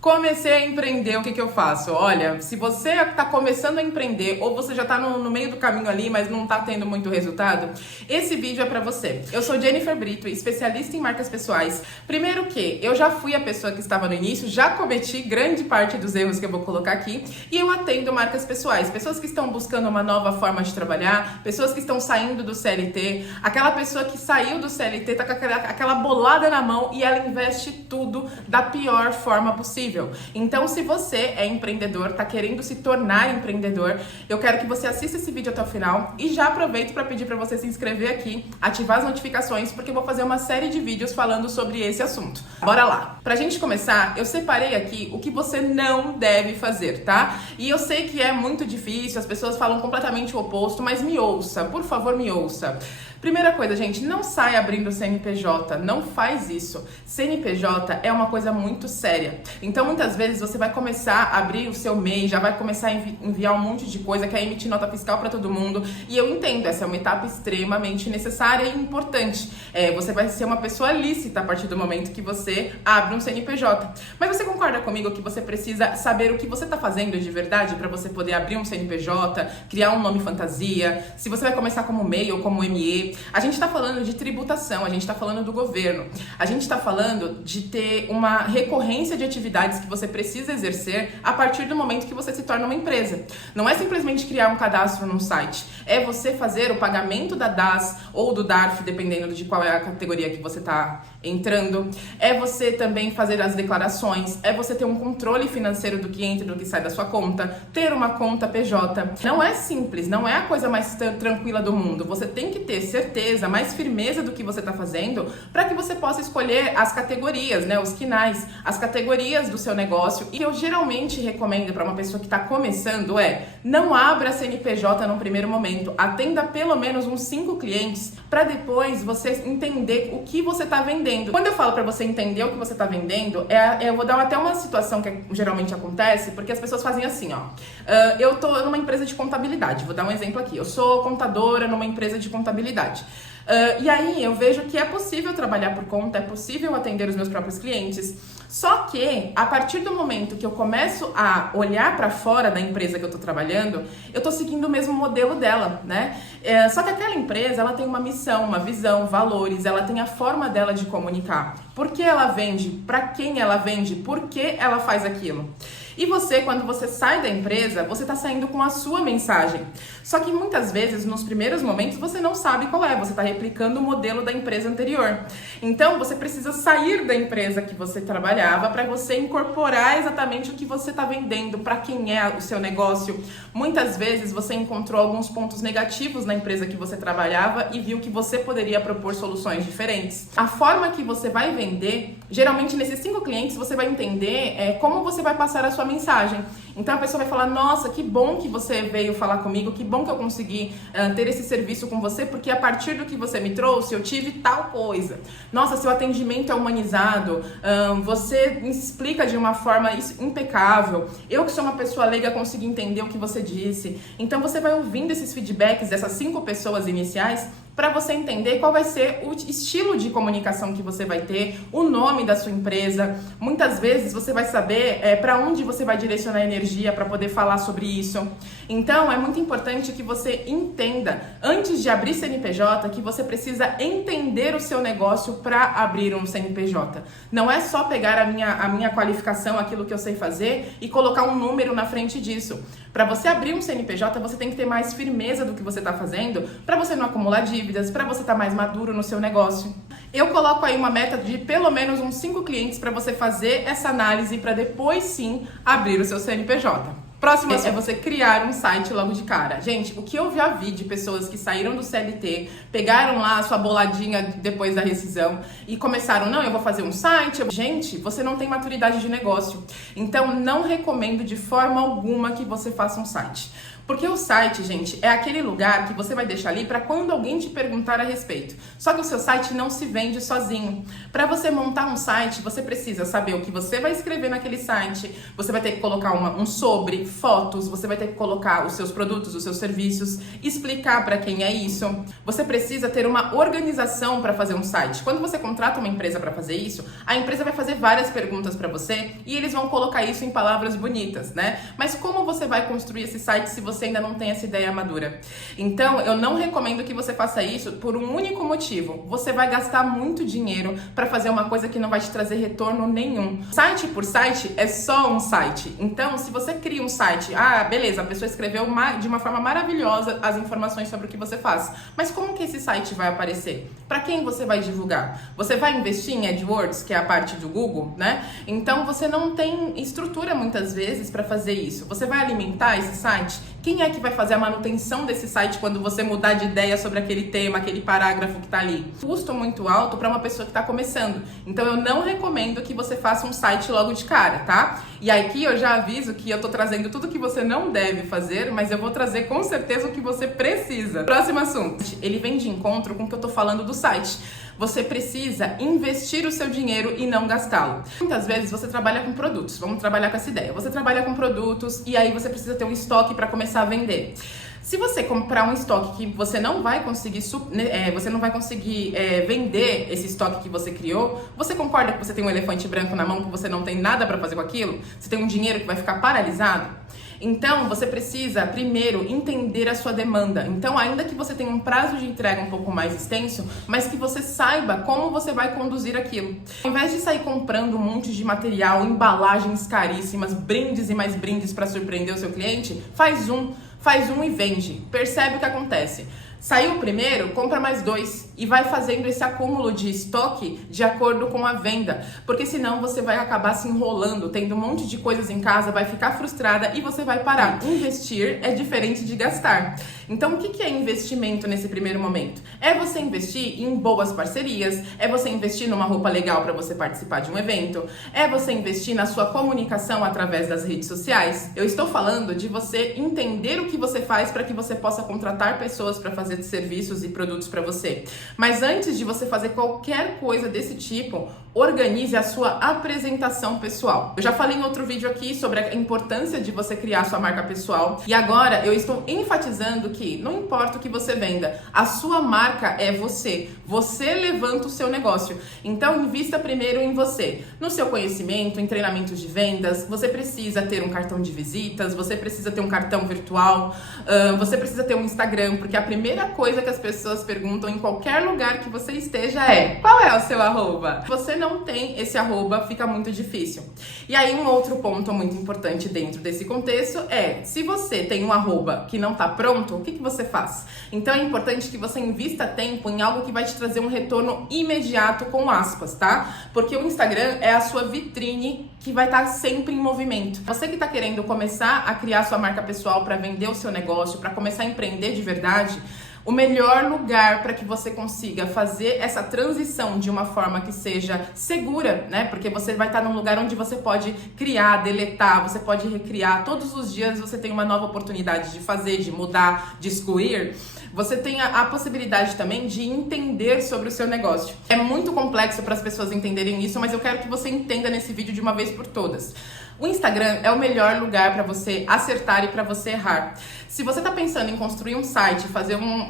Comecei a empreender, o que eu faço? Olha, se você está começando a empreender ou você já está no meio do caminho ali, mas não está tendo muito resultado, esse vídeo é para você. Eu sou Jennifer Brito, especialista em marcas pessoais. Primeiro que eu já fui a pessoa que estava no início, já cometi grande parte dos erros que eu vou colocar aqui e eu atendo marcas pessoais, pessoas que estão buscando uma nova forma de trabalhar, pessoas que estão saindo do CLT, aquela pessoa que saiu do CLT, tá com aquela bolada na mão e ela investe tudo da pior forma possível. Então, se você é empreendedor, tá querendo se tornar empreendedor, eu quero que você assista esse vídeo até o final e já aproveito para pedir para você se inscrever aqui, ativar as notificações, porque eu vou fazer uma série de vídeos falando sobre esse assunto. Bora lá! Pra gente começar, eu separei aqui o que você não deve fazer, tá? E eu sei que é muito difícil, as pessoas falam completamente o oposto, mas me ouça, por favor, me ouça. Primeira coisa, gente, não sai abrindo CNPJ, não faz isso. CNPJ é uma coisa muito séria. Então, muitas vezes você vai começar a abrir o seu MEI, já vai começar a enviar um monte de coisa, quer emitir nota fiscal para todo mundo. E eu entendo, essa é uma etapa extremamente necessária e importante. Você vai ser uma pessoa lícita a partir do momento que você abre um CNPJ. Mas você concorda comigo que você precisa saber o que você está fazendo de verdade para você poder abrir um CNPJ, criar um nome fantasia, se você vai começar como MEI ou como ME? A gente está falando de tributação, a gente está falando do governo, a gente está falando de ter uma recorrência de atividades que você precisa exercer a partir do momento que você se torna uma empresa. Não é simplesmente criar um cadastro num site, é você fazer o pagamento da DAS ou do DARF, dependendo de qual é a categoria que você está entrando, é você também fazer as declarações, é você ter um controle financeiro do que entra e do que sai da sua conta, ter uma conta PJ. Não é simples, não é a coisa mais tranquila do mundo. Você tem que ter certeza, mais firmeza do que você está fazendo para que você possa escolher as categorias, né, os quinais, as categorias do seu negócio. E eu geralmente recomendo para uma pessoa que está começando não abra CNPJ no primeiro momento, atenda pelo menos uns 5 clientes para depois você entender o que você está vendendo. Quando eu falo para você entender o que você está vendendo, eu vou dar até uma situação que geralmente acontece, porque as pessoas fazem assim, ó. Eu tô numa empresa de contabilidade, vou dar um exemplo aqui. Eu sou contadora numa empresa de contabilidade. E aí eu vejo que é possível trabalhar por conta, é possível atender os meus próprios clientes. Só que a partir do momento que eu começo a olhar para fora da empresa que eu tô trabalhando, eu tô seguindo o mesmo modelo dela, né? Só que aquela empresa, ela tem uma missão, uma visão, valores, ela tem a forma dela de comunicar. Por que ela vende? Para quem ela vende? Por que ela faz aquilo? E você, quando você sai da empresa, você está saindo com a sua mensagem. Só que muitas vezes, nos primeiros momentos, você não sabe qual é. Você está replicando o modelo da empresa anterior. Então, você precisa sair da empresa que você trabalhava para você incorporar exatamente o que você está vendendo, para quem é o seu negócio. Muitas vezes, você encontrou alguns pontos negativos na empresa que você trabalhava e viu que você poderia propor soluções diferentes. A forma que você vai vender, geralmente nesses 5 clientes, você vai entender como você vai passar a sua mensagem. Então a pessoa vai falar, nossa, que bom que você veio falar comigo, que bom que eu consegui ter esse serviço com você, porque a partir do que você me trouxe, eu tive tal coisa. Nossa, seu atendimento é humanizado, você me explica de uma forma impecável. Eu que sou uma pessoa leiga consegui entender o que você disse. Então você vai ouvindo esses feedbacks dessas 5 pessoas iniciais para você entender qual vai ser o estilo de comunicação que você vai ter, o nome da sua empresa. Muitas vezes você vai saber para onde você vai direcionar a energia para poder falar sobre isso. Então, é muito importante que você entenda, antes de abrir CNPJ, que você precisa entender o seu negócio para abrir um CNPJ. Não é só pegar a minha qualificação, aquilo que eu sei fazer, e colocar um número na frente disso. Para você abrir um CNPJ, você tem que ter mais firmeza do que você está fazendo, para você não acumular dívidas, para você estar mais maduro no seu negócio. Eu coloco aí uma meta de pelo menos uns 5 clientes para você fazer essa análise para depois sim abrir o seu CNPJ. Próximo é você criar um site logo de cara. Gente, o que eu já vi de pessoas que saíram do CLT, pegaram lá a sua boladinha depois da rescisão e começaram, não, eu vou fazer um site. Gente, você não tem maturidade de negócio. Então, não recomendo de forma alguma que você faça um site. Porque o site, gente, é aquele lugar que você vai deixar ali para quando alguém te perguntar a respeito. Só que o seu site não se vende sozinho. Para você montar um site, você precisa saber o que você vai escrever naquele site. Você vai ter que colocar um sobre, fotos, você vai ter que colocar os seus produtos, os seus serviços, explicar para quem é isso. Você precisa ter uma organização para fazer um site. Quando você contrata uma empresa para fazer isso, a empresa vai fazer várias perguntas para você e eles vão colocar isso em palavras bonitas, né? Mas como você vai construir esse site se você ainda não tem essa ideia madura? Então, eu não recomendo que você faça isso por um único motivo. Você vai gastar muito dinheiro para fazer uma coisa que não vai te trazer retorno nenhum. Site por site é só um site. Então, se você cria um site, beleza, a pessoa escreveu de uma forma maravilhosa as informações sobre o que você faz. Mas como que esse site vai aparecer? Para quem você vai divulgar? Você vai investir em AdWords, que é a parte do Google, né? Então, você não tem estrutura muitas vezes para fazer isso. Você vai alimentar esse site? Quem é que vai fazer a manutenção desse site quando você mudar de ideia sobre aquele tema, aquele parágrafo que tá ali? Custo muito alto para uma pessoa que tá começando. Então eu não recomendo que você faça um site logo de cara, tá? E aqui eu já aviso que eu tô trazendo tudo que você não deve fazer, mas eu vou trazer com certeza o que você precisa. Próximo assunto. Ele vem de encontro com o que eu tô falando do site. Você precisa investir o seu dinheiro e não gastá-lo. Muitas vezes você trabalha com produtos. Vamos trabalhar com essa ideia. Você trabalha com produtos e aí você precisa ter um estoque para começar a vender. Se você comprar um estoque que você não vai conseguir, vender esse estoque que você criou, você concorda que você tem um elefante branco na mão, que você não tem nada para fazer com aquilo? Você tem um dinheiro que vai ficar paralisado? Então, você precisa, primeiro, entender a sua demanda. Então, ainda que você tenha um prazo de entrega um pouco mais extenso, mas que você saiba como você vai conduzir aquilo. Ao invés de sair comprando um monte de material, embalagens caríssimas, brindes e mais brindes para surpreender o seu cliente, faz um e vende. Percebe o que acontece. Saiu o primeiro, compra mais 2 e vai fazendo esse acúmulo de estoque de acordo com a venda, porque senão você vai acabar se enrolando, tendo um monte de coisas em casa, vai ficar frustrada e você vai parar. Investir é diferente de gastar. Então, o que é investimento nesse primeiro momento? É você investir em boas parcerias, é você investir numa roupa legal para você participar de um evento, é você investir na sua comunicação através das redes sociais. Eu estou falando de você entender o que você faz para que você possa contratar pessoas para fazer serviços e produtos para você. Mas antes de você fazer qualquer coisa desse tipo, organize a sua apresentação pessoal. Eu já falei em outro vídeo aqui sobre a importância de você criar sua marca pessoal e agora eu estou enfatizando que não importa o que você venda, a sua marca é você. Você levanta o seu negócio. Então, invista primeiro em você, no seu conhecimento, em treinamentos de vendas. Você precisa ter um cartão de visitas, você precisa ter um cartão virtual, você precisa ter um Instagram, porque a primeira coisa que as pessoas perguntam em qualquer lugar que você esteja é: qual é o seu arroba? Se você não tem esse arroba, fica muito difícil. E aí um outro ponto muito importante dentro desse contexto é: se você tem um arroba que não tá pronto, o que você faz? Então é importante que você invista tempo em algo que vai te trazer um retorno imediato, com aspas, tá? Porque o Instagram é a sua vitrine que vai estar sempre em movimento. Você que tá querendo começar a criar sua marca pessoal para vender o seu negócio, para começar a empreender de verdade, o melhor lugar para que você consiga fazer essa transição de uma forma que seja segura, né? Porque você vai estar num lugar onde você pode criar, deletar, você pode recriar. Todos os dias você tem uma nova oportunidade de fazer, de mudar, de excluir. Você tem a possibilidade também de entender sobre o seu negócio. É muito complexo para as pessoas entenderem isso, mas eu quero que você entenda nesse vídeo de uma vez por todas. O Instagram é o melhor lugar para você acertar e para você errar. Se você está pensando em construir um site,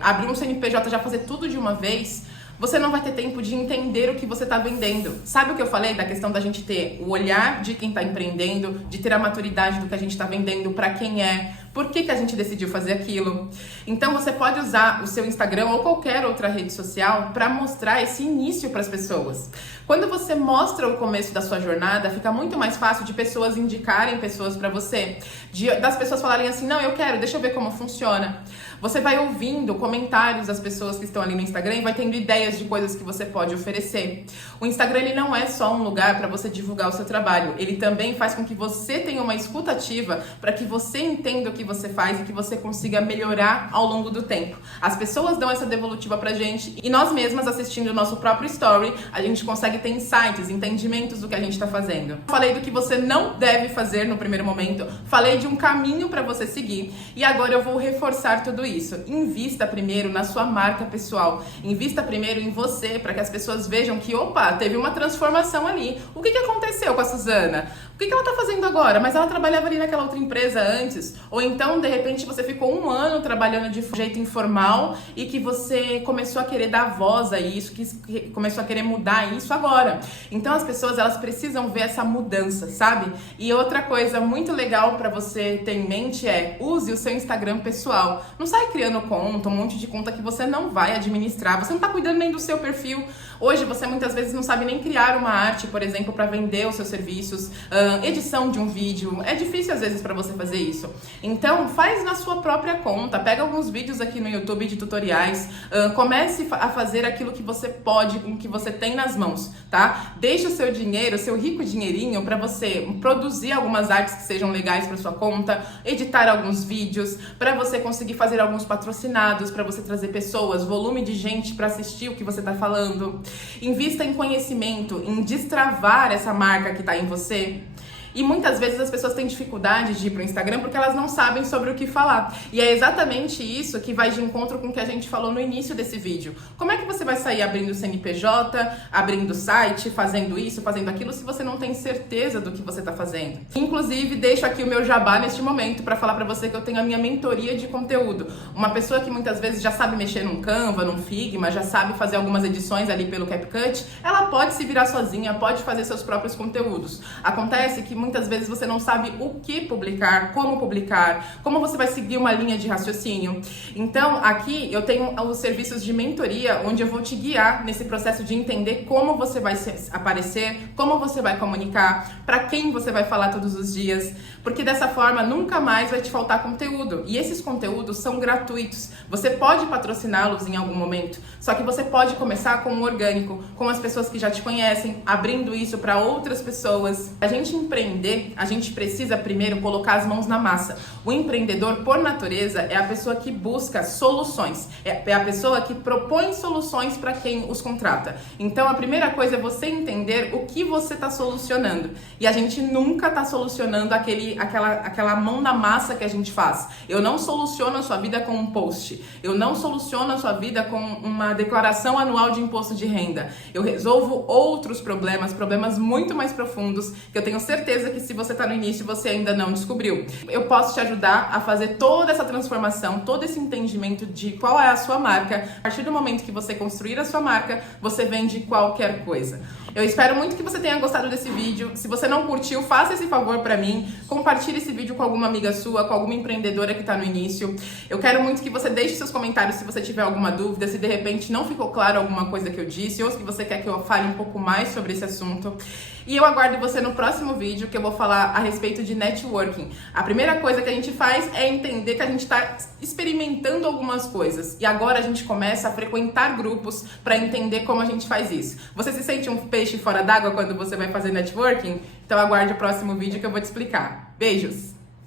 abrir um CNPJ, já fazer tudo de uma vez, você não vai ter tempo de entender o que você está vendendo. Sabe o que eu falei da questão da gente ter o olhar de quem está empreendendo, de ter a maturidade do que a gente está vendendo, para quem é, por que a gente decidiu fazer aquilo? Então você pode usar o seu Instagram ou qualquer outra rede social para mostrar esse início para as pessoas. Quando você mostra o começo da sua jornada, fica muito mais fácil de pessoas indicarem pessoas para você, das pessoas falarem assim: não, eu quero, deixa eu ver como funciona. Você vai ouvindo comentários das pessoas que estão ali no Instagram e vai tendo ideias de coisas que você pode oferecer. O Instagram, ele não é só um lugar para você divulgar o seu trabalho, ele também faz com que você tenha uma escuta ativa para que você entenda o que você faz e que você consiga melhorar ao longo do tempo. As pessoas dão essa devolutiva pra gente e nós mesmas, assistindo o nosso próprio story, a gente consegue ter insights, entendimentos do que a gente tá fazendo. Falei do que você não deve fazer no primeiro momento, falei de um caminho para você seguir e agora eu vou reforçar tudo isso. Invista primeiro na sua marca pessoal, invista primeiro em você para que as pessoas vejam que, opa, teve uma transformação ali. O que aconteceu com a Suzana? O que ela tá fazendo agora? Mas ela trabalhava ali naquela outra empresa antes. Ou então, de repente, você ficou um ano trabalhando de jeito informal e que você começou a querer dar voz a isso, que começou a querer mudar isso agora. Então, as pessoas, elas precisam ver essa mudança, sabe? E outra coisa muito legal pra você ter em mente é, use o seu Instagram pessoal. Não sai criando conta, um monte de conta que você não vai administrar. Você não tá cuidando nem do seu perfil. Hoje, você muitas vezes não sabe nem criar uma arte, por exemplo, para vender os seus serviços, edição de um vídeo. É difícil às vezes para você fazer isso. Então, faz na sua própria conta. Pega alguns vídeos aqui no YouTube de tutoriais. Comece a fazer aquilo que você pode, com o que você tem nas mãos, tá? Deixe o seu dinheiro, o seu rico dinheirinho, para você produzir algumas artes que sejam legais para sua conta, editar alguns vídeos, para você conseguir fazer alguns patrocinados, para você trazer pessoas, volume de gente para assistir o que você tá falando. Invista em conhecimento, em destravar essa marca que tá em você. E muitas vezes as pessoas têm dificuldade de ir pro Instagram porque elas não sabem sobre o que falar. E é exatamente isso que vai de encontro com o que a gente falou no início desse vídeo. Como é que você vai sair abrindo o CNPJ, abrindo site, fazendo isso, fazendo aquilo, se você não tem certeza do que você tá fazendo? Inclusive, deixo aqui o meu jabá neste momento para falar para você que eu tenho a minha mentoria de conteúdo. Uma pessoa que muitas vezes já sabe mexer num Canva, num Figma, já sabe fazer algumas edições ali pelo CapCut, ela pode se virar sozinha, pode fazer seus próprios conteúdos. Acontece que muitas vezes você não sabe o que publicar, como você vai seguir uma linha de raciocínio. Então, aqui eu tenho os serviços de mentoria, onde eu vou te guiar nesse processo de entender como você vai aparecer, como você vai comunicar, para quem você vai falar todos os dias, porque dessa forma nunca mais vai te faltar conteúdo. E esses conteúdos são gratuitos. Você pode patrociná-los em algum momento, só que você pode começar com o orgânico, com as pessoas que já te conhecem, abrindo isso para outras pessoas. A gente empreender, a gente precisa primeiro colocar as mãos na massa. O empreendedor, por natureza, é a pessoa que busca soluções, é a pessoa que propõe soluções para quem os contrata. Então, a primeira coisa é você entender o que você está solucionando. E a gente nunca está solucionando aquela mão na massa que a gente faz. Eu não soluciono a sua vida com um post. Eu não soluciono a sua vida com uma declaração anual de imposto de renda. Eu resolvo outros problemas muito mais profundos, que eu tenho certeza que se você está no início, você ainda não descobriu. Eu posso te ajudar a fazer toda essa transformação, todo esse entendimento de qual é a sua marca. A partir do momento que você construir a sua marca, você vende qualquer coisa. Eu espero muito que você tenha gostado desse vídeo. Se você não curtiu, faça esse favor pra mim. Compartilhe esse vídeo com alguma amiga sua, com alguma empreendedora que tá no início. Eu quero muito que você deixe seus comentários se você tiver alguma dúvida, se de repente não ficou claro alguma coisa que eu disse, ou se você quer que eu fale um pouco mais sobre esse assunto. E eu aguardo você no próximo vídeo, que eu vou falar a respeito de networking. A primeira coisa que a gente faz é entender que a gente está experimentando algumas coisas. E agora a gente começa a frequentar grupos para entender como a gente faz isso. Você se sente um peixe fora d'água quando você vai fazer networking? Então aguarde o próximo vídeo que eu vou te explicar. Beijos!